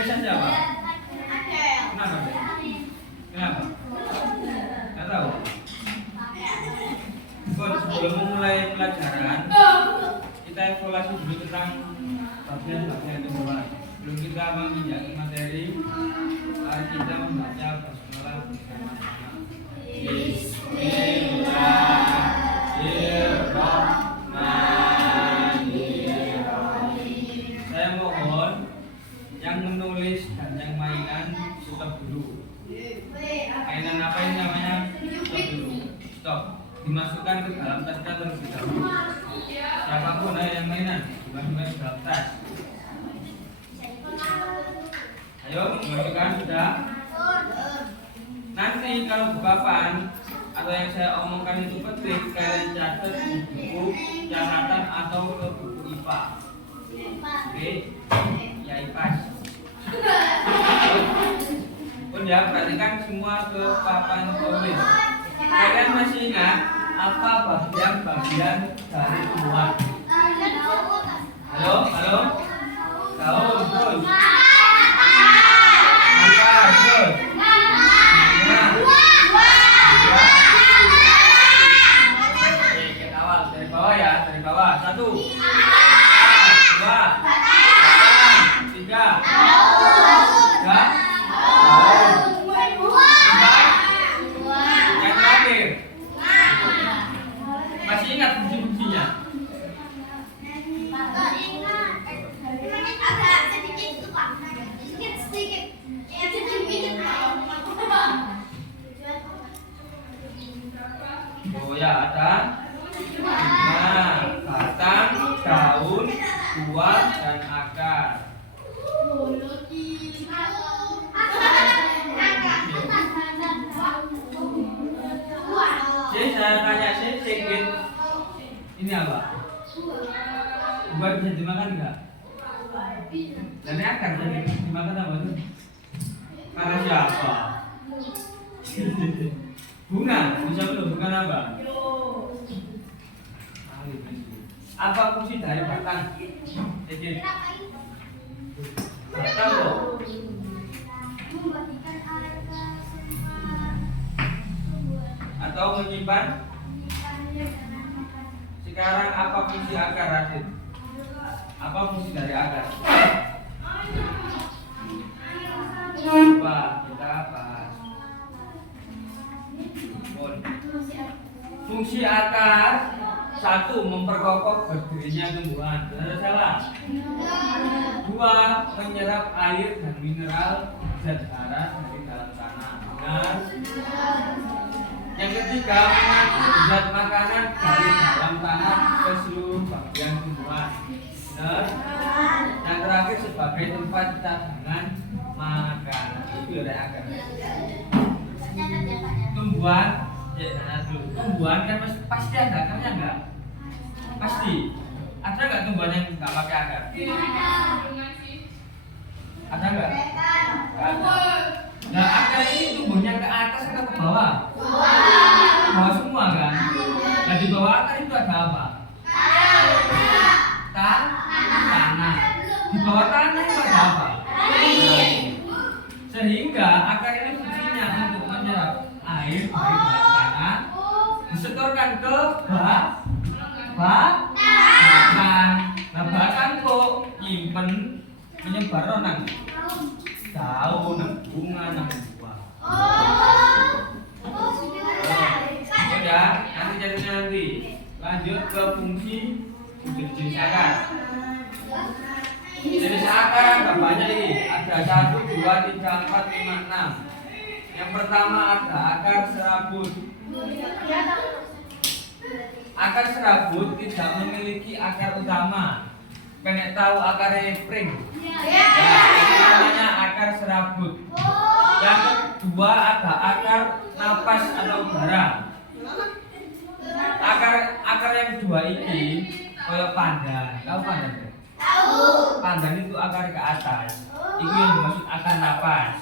Aisyah siapa? Kenapa? Kenapa? Nggak tahu. Good, sebelum memulai pelajaran, kita evaluasi dulu tentang bagian-bagian tumbuhan. Sebelum kita menginjak materi, mari kita membaca basmalah bersama-sama. Bismillahirrahmanirrahim. Saya mohon yang menulis dan yang mainan stop dulu. Mainan apa ini namanya? Stop dulu. Stop. Dimasukkan ke dalam tas kita terlebih dahulu. Siapapun yang mainan dimasukkan ke dalam tas. Ayo, dimasukkan sudah. Nanti kalau buka pan atau yang saya omongkan itu penting, kalian catat di buku catatan atau ke buku IPA. Oke, ya IPAS. Ya, perhatikan semua ke papan tulis. Kalian masih ingat apa bagian-bagian dari tumbuhan? Halo, halo. Tahu, betul. Akar, betul. Kita awal dari bawah ya, dari bawah. 1, 2, 3, 4. Yang terakhir, masih ingat fungsi-fungsinya? Oh ya, ada batang, daun, buah, dan akar. Jadi saya tanya sedikit, ini apa? Buah bisa dimakan enggak? Dan ini akar bisa dimakan apa itu? Karena siapa? Bunga, bisa belum? Bunga apa? Apa fungsi dari batang? Sedikit. Batang loh. Atau menyimpan. Sekarang apa fungsi akar, Radit? Apa fungsi dari akar? Coba kita bahas. Fungsi akar 1. Memperkokoh berdirinya tumbuhan. Benar salah? 2. Menyerap air dan mineral zat hara dari dalam tanah. Benar? Yang ketiga, mengangkut zat makanan dari dalam tanah ke seluruh bagian tumbuhan. Benar? Yang terakhir, sebagai tempat cadangan makanan. Itu dari akar. Tumbuhan, tumbuhan kan pasti ada akarnya enggak? Pasti. Ada enggak tumbuhan yang enggak pakai akar? Ada enggak? Nah, akar ini tumbuhnya ke atas atau ke bawah? Ke bawah semua kan? Nah, di bawah akar itu ada apa? Tanah. Di bawah tanah itu ada apa? Sehingga akar ini fungsinya untuk menyerap air dari dalam tanah, disetorkan ke batang. Nah, batang kok nyimpen menyebar nang daun, nang bunga, nang buah. Ya, nanti. Lanjut ke fungsi jenis akar. Jenis akar ada banyak ini. Ada 1, 2, 3, 4, 5, 6. Yang pertama ada akar serabut. Akar serabut tidak memiliki akar utama. Pengen tahu akarnya pring? Nah, ini namanya akar serabut. Yang kedua ada akar napas atau bara. Akar yang kedua ini kayak pandan. Tahu pandan? Pandan itu akar ke atas. Itu yang dimaksud akar napas.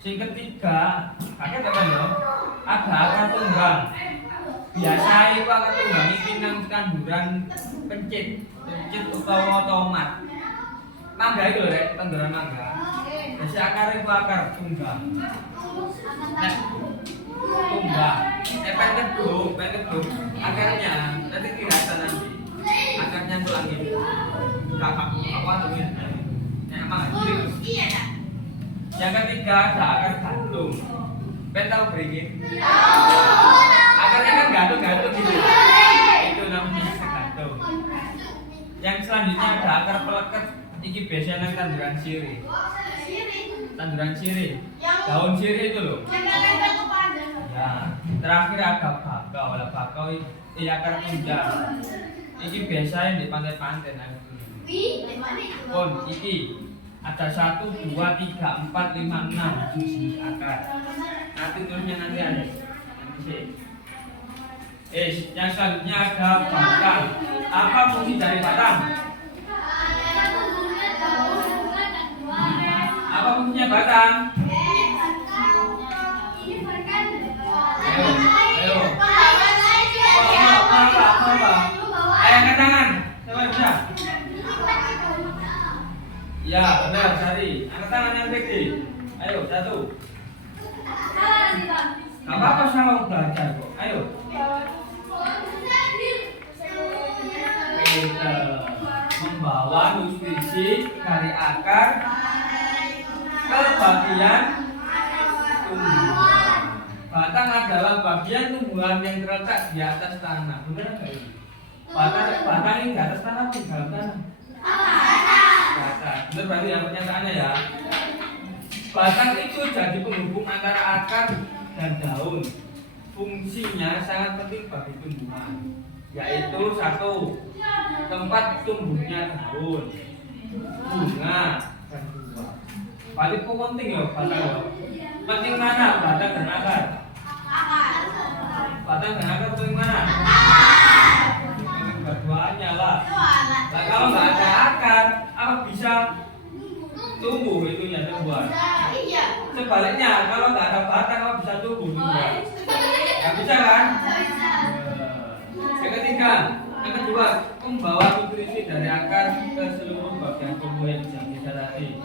Yang ketiga, kaget apa ya? Ada akar tunggang. Biasa itu akar tunggang ini nang tanduran pencit utawa tomat. Mangga itu lho, tanduran mangga. Jadi akar itu akar tunggal. Nah, tunggal. Pendek akarnya nanti dirasa nanti. Akarnya tuh lagi kakak apa namanya? Emang yang ketiga ada akar gantung. Tahu beringin? Akarnya kan gantung gitu. Itu namanya akar gantung. Yang selanjutnya ada akar peleket. Iki biasanya nang tanduran sirih. Tanduran sirih. Daun sirih itu loh. Ya, terakhir ada bakau ini akar tunjang. Iki biasanya di pantai-pantai nang. Pun iki ada 1, 2, 3, 4, 5, 6 jenis akar. Nanti tulisnya nanti ada. Yang selanjutnya ada batang. Apa fungsi dari batang? Apa fungsinya batang? Ayo. Apa? Ayo angkat tangan. Coba bisa. Ya, benar, cari. Angkat tangan yang tinggi. Ayo, 1. Gak apa-apa sama belajar kok. Ayo. Kita membawa nutrisi dari akar ke bagian tumbuhan. Batang adalah bagian tumbuhan yang terletak di atas tanah. Benar nggak ini? Batang ini di atas tanah atau di dalam tanah? Di atas. Benar berarti ya pernyataannya ya. Batang itu jadi penghubung antara akar dan daun. Fungsinya sangat penting bagi tumbuhan, yaitu 1. Tempat tumbuhnya daun, bunga, dan buah. Paling penting ya batang. Penting mana batang dan akar? Batang dan akar penting mana? Penting dua-duanya lah. Nah, kalau nggak ada akar, apa bisa tumbuh itu ya tumbuhan? Sebaliknya, kalau nggak ada batang, apa bisa tumbuh tumbuhan? Nggak bisa kan? Yang ketiga, yang kedua, membawa nutrisi dari akar ke seluruh bagian tubuh yang bisa tadi.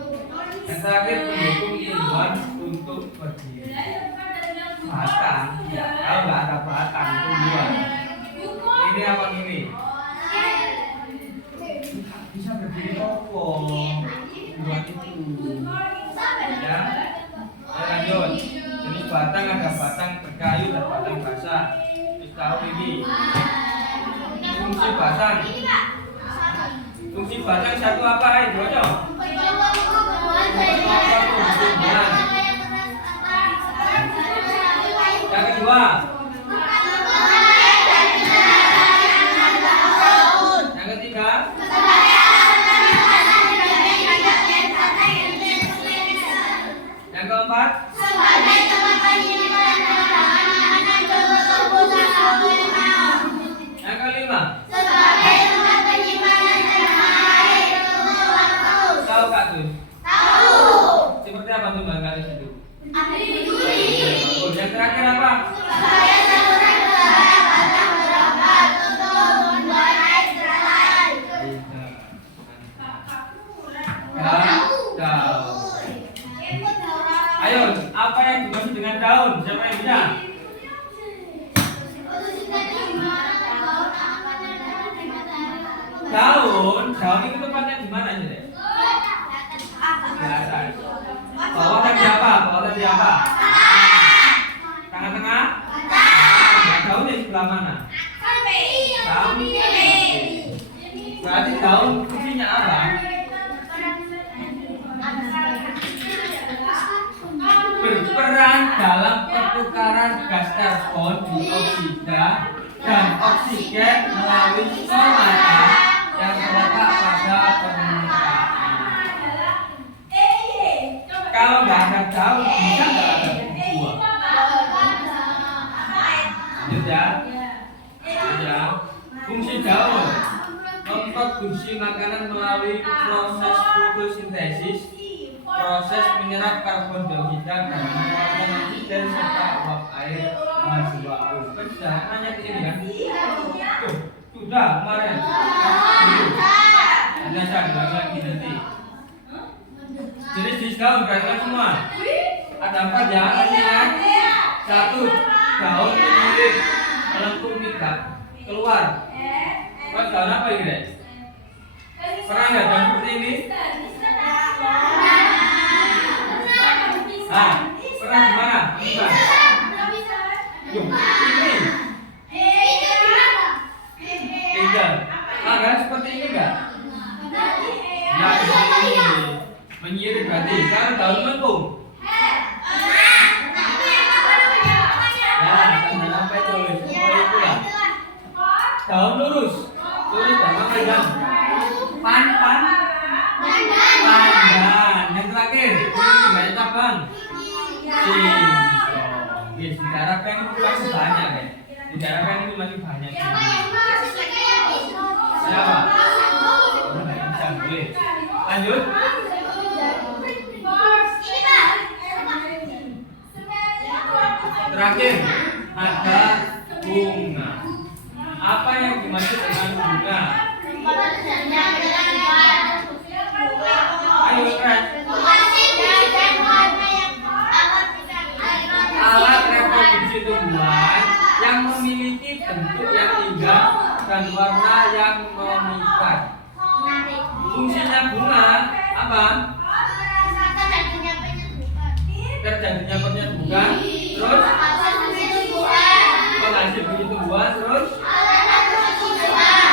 Yang terakhir, mendukung tumbuhan untuk berdiri. Batang, ya, kalau nggak ada batang tumbuhan. Ini apa ini? Bisa berdiri kokoh. Tumbuhan itu. Ya. Lanjut. Jenis batang ada batang berkayu dan batang basah. Kita tahu ini. Fungsi batang. Fungsi batang satu apa? Ayo, yang kedua. Yang ketiga. Yang keempat. Yang kelima. Tahu Kak Tus? Tahu. Seperti apa tuh Mbak Kak itu? Yang terakhir apa? Daun. Ayo, apa yang dimaksud dengan daun? Siapa yang bisa? Daun itu tempatnya di mana sih, Dek? Di atas. Bawah tadi apa? Tengah-tengah? Nah, daunnya di sebelah mana? Samping. Berarti daun fungsinya apa? Berperan dalam pertukaran gas karbon dioksida dan oksigen melalui stomata yang terletak pada permukaan. Kalau nggak ada daun, bisa nggak ada buah? Lanjut ya. Fungsi daun memproduksi makanan melalui proses fotosintesis, proses menyerap karbon dioksida dan mengeluarkan oksigen serta uap air H2O. Kan sudah nanya ke ini kan? Tuh, sudah kemarin. Ada lagi nanti. Jenis daun perhatikan semua. Ada 4 ya, lihat. 1. Daun menyirip melengkung tidak keluar. Pas daun apa ini guys? Pernah nggak daun seperti ini? Nah, pernah gimana? Bukan. Ini. Tidak. Ada seperti ini enggak? Nah, ini menyirip berarti kan daun melengkung. Ya, tanda apa itu? Semua itu lah. Daun lurus daun panjang. Pandan. Yang terakhir, ini banyak cabang. Yes, diharapkan itu masih banyak ya. Diharapkan itu masih banyak. Siapa? Bisa boleh. Lanjut. Terakhir ada bunga. Apa yang dimaksud dengan bunga? Ayo kan. Alat reproduksi tumbuhan yang memiliki bentuk yang indah dan warna yang memikat. Fungsinya bunga apa? Terjadinya penyeduhan, terus penghasil biji tumbuhan, terus alat reproduksi tumbuhan.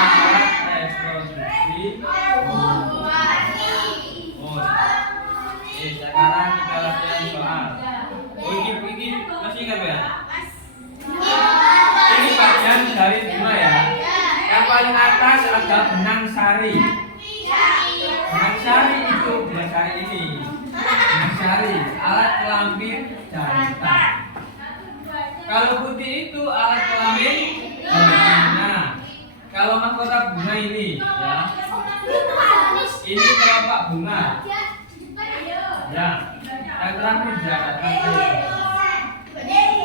Sekarang kita latihan soal. Ini masih ingat ya? Ini bagian dari bunga ya. Yang paling atas ada benang sari. Benang sari itu benang sari ini. Benang sari, alat kelamin jantan. Kalau putih itu alat kelamin betina. Kalau mahkota bunga ini ya. Ini kelopak bunga. Ya, yang terakhir diarahkan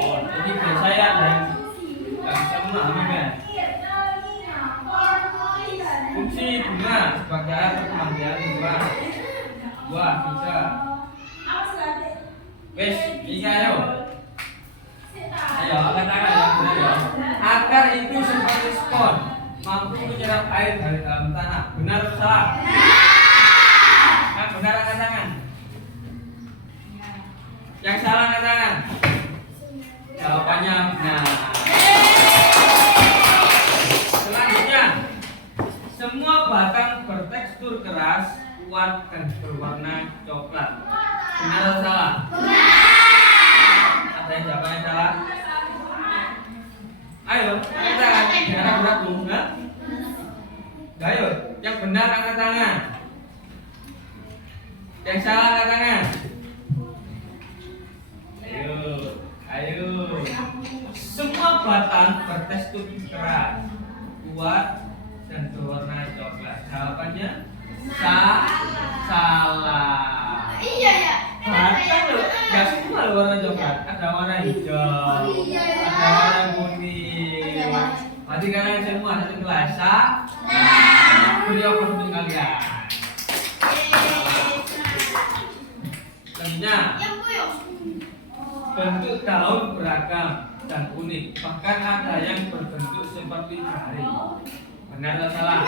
jadi biasa ya dan nggak bisa memahami kan. Fungsi bunga sebagai alat perkembangbiakan tumbuhan. Buah bisa. Wes, bisa ayo. Ayo, angkat tangan ya, benar ya. Akar itu seperti spon, mampu menyerap air dari dalam tanah. Benar atau salah? Yang benar angkat tangan. Yang salah angkat tangan. Jawabannya benar. Selanjutnya, semua batang bertekstur keras, kuat dan berwarna coklat. Benar atau salah? Ada yang jawabannya salah? Ayo, angkat tangan. Darah berat belum? Ayo, yang benar angkat tangan. Yang salah angkat tangan. Ayo. Semua batang bertekstur keras, kuat dan berwarna coklat. Jawabannya salah. Iya ya. Batang loh, nggak semua loh warna coklat. Ada warna hijau, ada warna kuning. Berarti kalian semua satu kelas. Beri apa untuk kalian? Selanjutnya. Bentuk daun beragam dan unik, bahkan ada yang berbentuk seperti jari. Benar atau salah?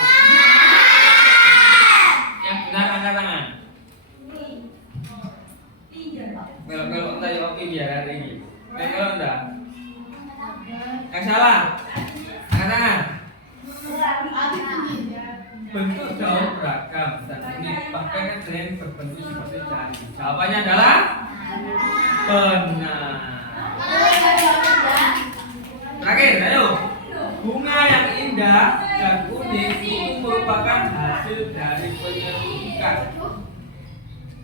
Yang benar angkat tangan. Kalau tadi oke biar hari ini. Kalau enggak, yang salah angkat tangan. Bentuk daun beragam dan unik, bahkan ada yang berbentuk seperti jari. Jawabannya adalah benar. Terakhir, ayo. Bunga yang indah dan unik itu merupakan hasil dari penyelidikan.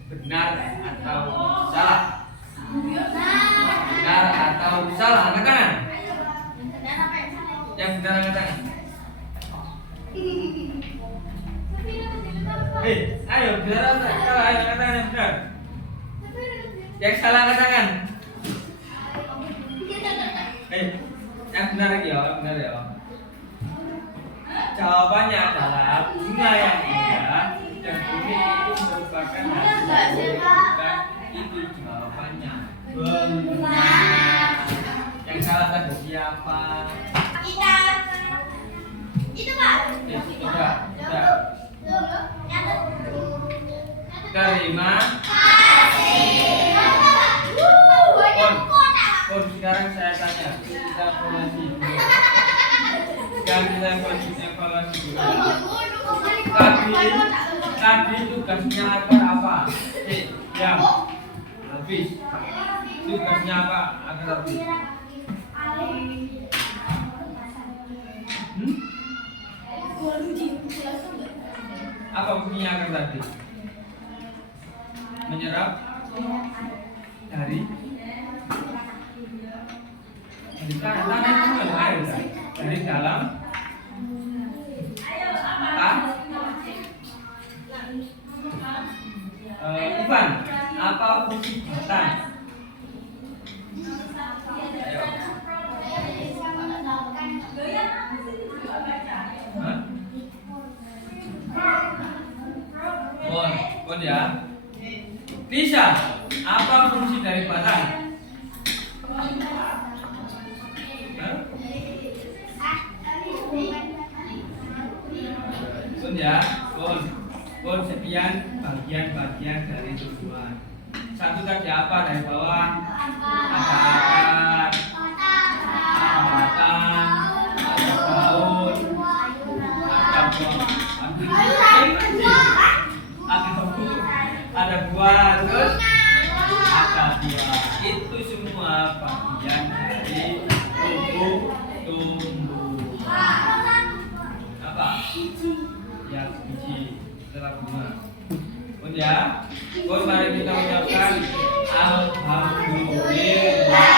Benar atau salah? Benar atau salah? Angkat tangan. Yang benar angkat tangan. Ayo, benar atau salah? Ayo angkat tangan yang benar. Yang salah angkat tangan. Yang benar ya, benar ya. Jawabannya adalah bunga yang indah dan unik itu merupakan mendapatkan hasil. Bukan itu jawabannya. Benar. Yang salah tadi siapa? Kita. Itu Pak. Tidak. Terima. Pon, sekarang saya tanya, kita evaluasi dulu. Sekarang kita evaluasi dulu. Tadi tugasnya agar apa? Yang habis. Tugasnya apa? Agar habis. Apa bunyinya agar tadi? Menyerap dari tanah itu kan air kan? Dari dalam Ivan, apa fungsi batang? Ayo. Bon ya. Lisa, apa fungsi dari batang? Bon ya, bon sekian bagian-bagian dari tumbuhan. Satu tadi apa dari bawah? Ada akar, ada batang, ada daun, ada buah, terus ada buah. Itu semua bagian dari tumbuhan. Apa? Ya, biji setelah bunga. Ya, mari kita ucapkan alhamdulillah.